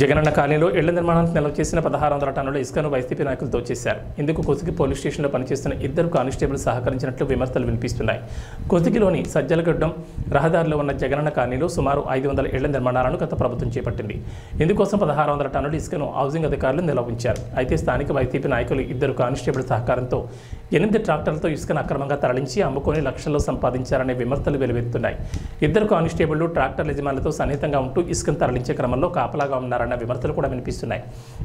జగనన్న కాలనీలో ఇళ్ల నిర్మాణానికి నిల్వ చేసిన 1600 టన్నుల ఇసుకను వైసీపీ నాయకులు దోచేశారు. ఇందుకు కొసిగి పోలీస్ స్టేషన్లో పనిచేస్తున్న ఇద్దరు కానిస్టేబుల్ సహకరించినట్లు విమర్శలు వినిపిస్తున్నాయి. కొసిగిలోని సజ్జలగడ్డం రహదారిలో ఉన్న జగనన్న కాలనీలో సుమారు 500 ఇళ్ల నిర్మాణాలను గత ప్రభుత్వం చేపట్టింది. ఇందుకోసం 1600 టన్నుల ఇసుకను హౌసింగ్ అధికారులు నిల్వ ఉంచారు. అయితే స్థానిక వైసీపీ నాయకులు ఇద్దరు కానిస్టేబుల్ సహకారంతో 8 ట్రాక్టర్లతో ఇసుకను అక్రమంగా తరలించి అమ్ముకొని లక్షల్లో సంపాదించారనే విమర్శలు వెలువెత్తున్నాయి. ఇద్దరు కానిస్టేబుళ్లు ట్రాక్టర్ యజమానులతో సన్నిహితంగా ఉంటూ ఇసుకను తరలించే క్రమంలో కాపలాగా ఉన్నారన్న విమర్శలు కూడా వినిపిస్తున్నాయి.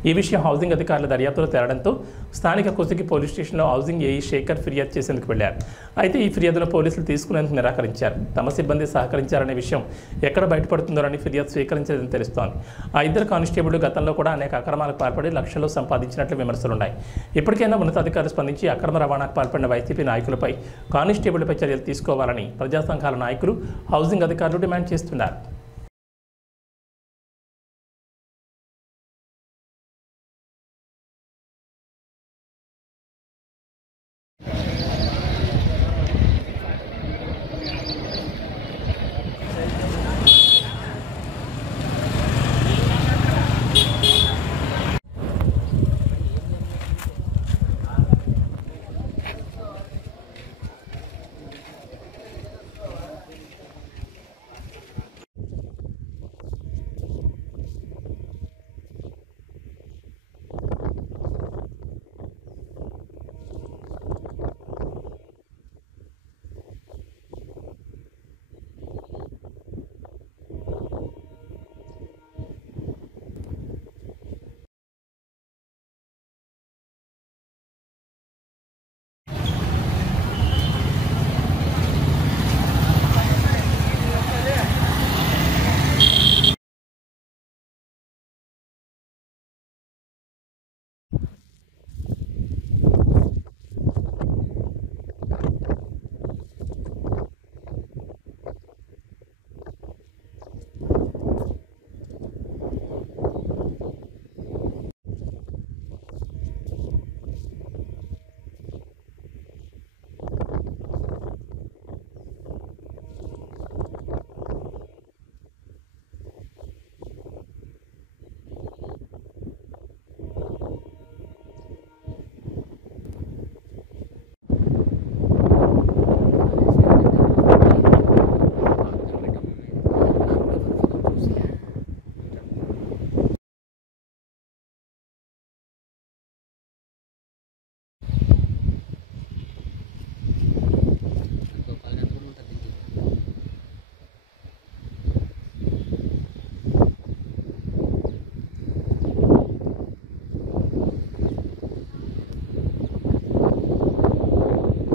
ఈ విషయం హౌసింగ్ అధికారుల దర్యాప్తులో తేలడంతో స్థానిక కొసిగి పోలీస్ స్టేషన్లో హౌసింగ్ ఏఈ శేఖర్ ఫిర్యాదు చేసేందుకు వెళ్లారు. అయితే ఈ ఫిర్యాదును పోలీసులు తీసుకునేందుకు నిరాకరించారు. తమ సిబ్బంది సహకరించారనే విషయం ఎక్కడ బయటపడుతుందోనని ఫిర్యాదు స్వీకరించలేదని తెలుస్తోంది. ఆ ఇద్దరు కానిస్టేబుళ్లు గతంలో కూడా అనేక అక్రమాలకు పాల్పడి లక్షల్లో సంపాదించినట్లు విమర్శలున్నాయి. ఇప్పటికైనా ఉన్నతాధికారులు స్పందించి అక్రమ రవాణాకు పాల్పడిన వైసీపీ నాయకులపై కానిస్టేబుళ్లపై చర్యలు తీసుకోవాలని ప్రజా సంఘాల నాయకులు హౌసింగ్ అధికారులు డిమాండ్ చేస్తున్నారు.